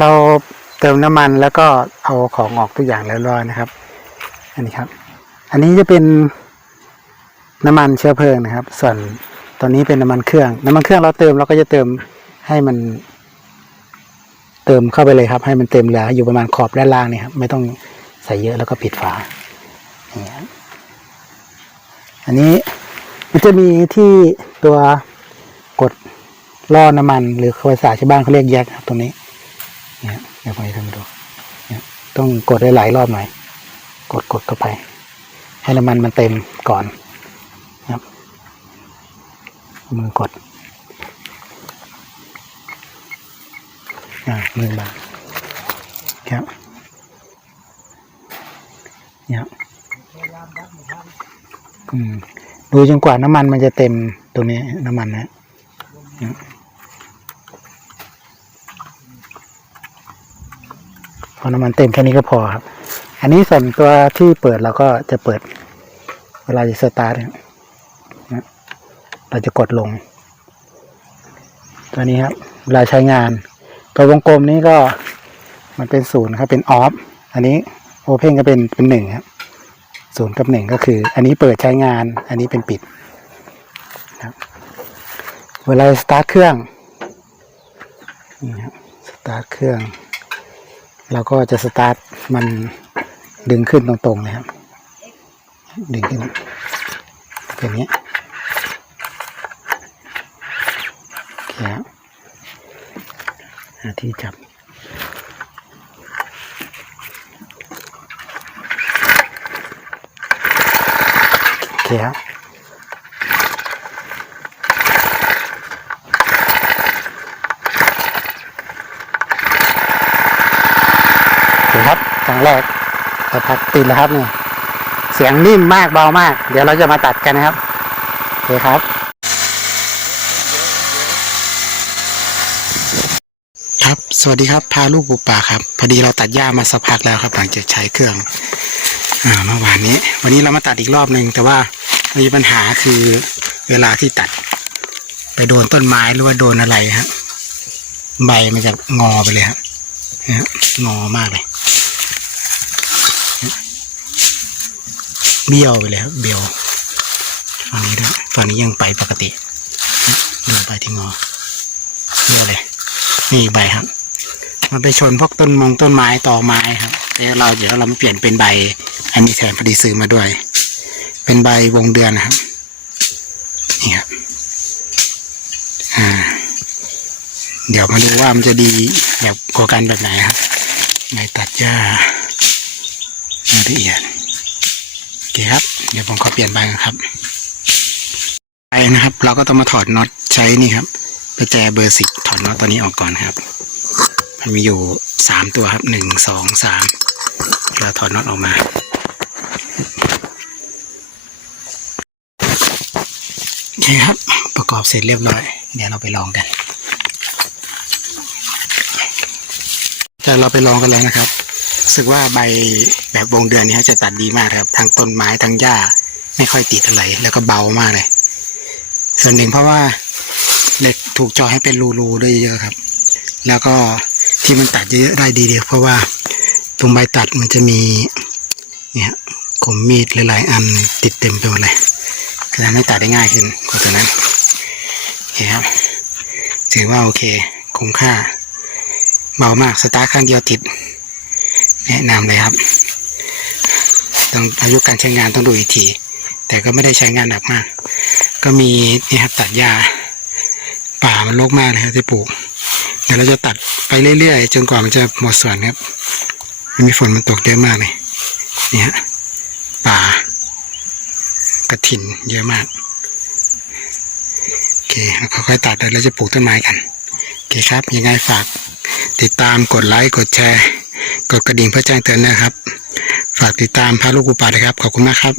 เราเติมน้ำมันแล้วก็เอาของออกทุกอย่างแล้วร้อยนะครับ อันนี้ครับ อันนี้จะเป็นน้ำมันเชื้อเพลิงนะครับ ส่วนตอนนี้เป็นน้ำมันเครื่อง น้ำมันเครื่องเราเติมเราก็จะเติมให้มัน เติมเข้าไปเลยครับ ให้มันเต็มเหลืออยู่ประมาณขอบด้านล่างนี่ครับไม่ต้องใส่เยอะแล้วก็ปิดฝาอย่างเงี้ยครับอันนี้มันจะมีที่ตัวกดล่อน้ำมัน หรือภาษาชาวบ้านเขาเรียกแยกครับตรงนี้ เนี่ยเดี๋ยวผมจะทำดูเนี่ยต้องกดได้หลายรอบหน่อย กดกดเข้าไป ให้น้ำมันมันเต็มก่อนนะครับมือกดอ่ามือบางครับเนี่ยครับอืมดูจนกว่าน้ำมันมันจะเต็มตรงนี้น้ำมันนะ เนี่ยพอน้ำมันเต็มแค่นี้ก็พอครับ อันนี้ส่วนตัวที่เปิดเราก็จะเปิด เวลาจะสตาร์ทเนี่ยนะเราจะกดลง ตัวนี้ครับเวลาใช้งาน ตัววงกลมนี้ก็มันเป็นศูนย์ครับเป็นออฟอันนี้โอเพนก็เป็นเป็นหนึ่งครับศูนย์กับหนึ่งก็คือ อันนี้เปิดใช้งาน อันนี้เป็นปิดครับเวลาสตาร์ทเครื่องนี่ครับสตาร์ทเครื่อง เราก็จะสตาร์ทมันดึงขึ้นตรงๆเลยครับ ดึงขึ้นเป็นอย่างนี้โอเคครับหาที่จับ โอเคครับ ครับครั้งแรกสักพักติดแล้วครับนี่เสียงนิ่มมากเบามาก เดี๋ยวเราจะมาตัดกันนะครับโอเคครับครับ สวัสดีครับ พาลูกปลูกป่าครับ พอดีเราตัดหญ้ามาสักพักแล้วครับ หลังจากใช้เครื่องอ่าเมื่อวานนี้ วันนี้เรามาตัดอีกรอบหนึ่งแต่ว่ามีปัญหาคือเวลาที่ตัด ไปโดนต้นไม้หรือว่าโดนอะไรครับใบมันจะงอไปเลยครับนะฮะงอมากเลย เบี้ยวไปเลยครับเบี้ยวฝั่งนี้ด้วยฝั่งนี้ยังไปปกตินะดูไปที่งอเบี้ยวเลย นี่ใบครับ มันไปชนพวกต้นมงต้นไม้ต่อไม้ครับเดี๋ยวเราเดี๋ยวเรามาเปลี่ยนเป็นใบ อันนี้แทนพอดีซื้อมาด้วย เป็นใบวงเดือนนะครับนี่ครับอ่า เดี๋ยวมาดูว่ามันจะดีแบบกว่ากันแบบไหนครับใบตัดหญ้าละเอียด เคครับ เดี๋ยวผมขอเปลี่ยนใบกันครับไปนะครับ เราก็ต้องมาถอดน็อตใช้นี่ครับประแจเบอร์สิบถอดน็อตตัวนี้ออกก่อนครับ มันมีอยู่สามตัวครับหนึ่งสองสามเราถอดน็อตออกมาโอเคครับ ประกอบเสร็จเรียบร้อย เดี๋ยวเราไปลองกันแต่เราไปลองกันแล้วนะครับ รู้สึกว่าใบแบบวงเดือนนี้จะตัดดีมากครับทั้งต้นไม้ทั้งหญ้าไม่ค่อยติดอะไรแล้วก็เบามากเลย ส่วนหนึ่งเพราะว่าเหล็กถูกเจาะให้เป็นรูๆด้วยเยอะครับ แล้วก็ที่มันตัดเยอะๆได้ดีเดียวเพราะว่าตรงใบตัดมันจะมีเนี่ยคมมีดหลายๆอันติดเต็มไปหมดเลยก็ทำให้ตัดได้ง่ายขึ้นกว่าตัวนั้นโอเคครับถือว่าโอเคคุ้มค่าเบามากสตาร์ทครั้งเดียวติด แนะนำเลยครับต้องอายุการใช้งานต้องดูอีกที แต่ก็ไม่ได้ใช้งานหนักมาก ก็มีนี่ครับตัดหญ้าป่ามันรกมากเลยครับที่ปลูกเดี๋ยวเราจะตัดไปเรื่อยๆ จนกว่ามันจะหมดส่วนครับมันมีฝนมันตกเยอะมากเลยนี่ฮะป่ากระถินเยอะมากโอเคค่อยๆตัดแล้วเราจะปลูกต้นไม้กันโอเคครับยังไงฝากติดตามกดไลค์กดแชร์ กดกระดิ่งเพื่อแจ้งเตือนนะครับ ฝากติดตามพาลูกกูป่าด้วยครับ ขอบคุณมากครับ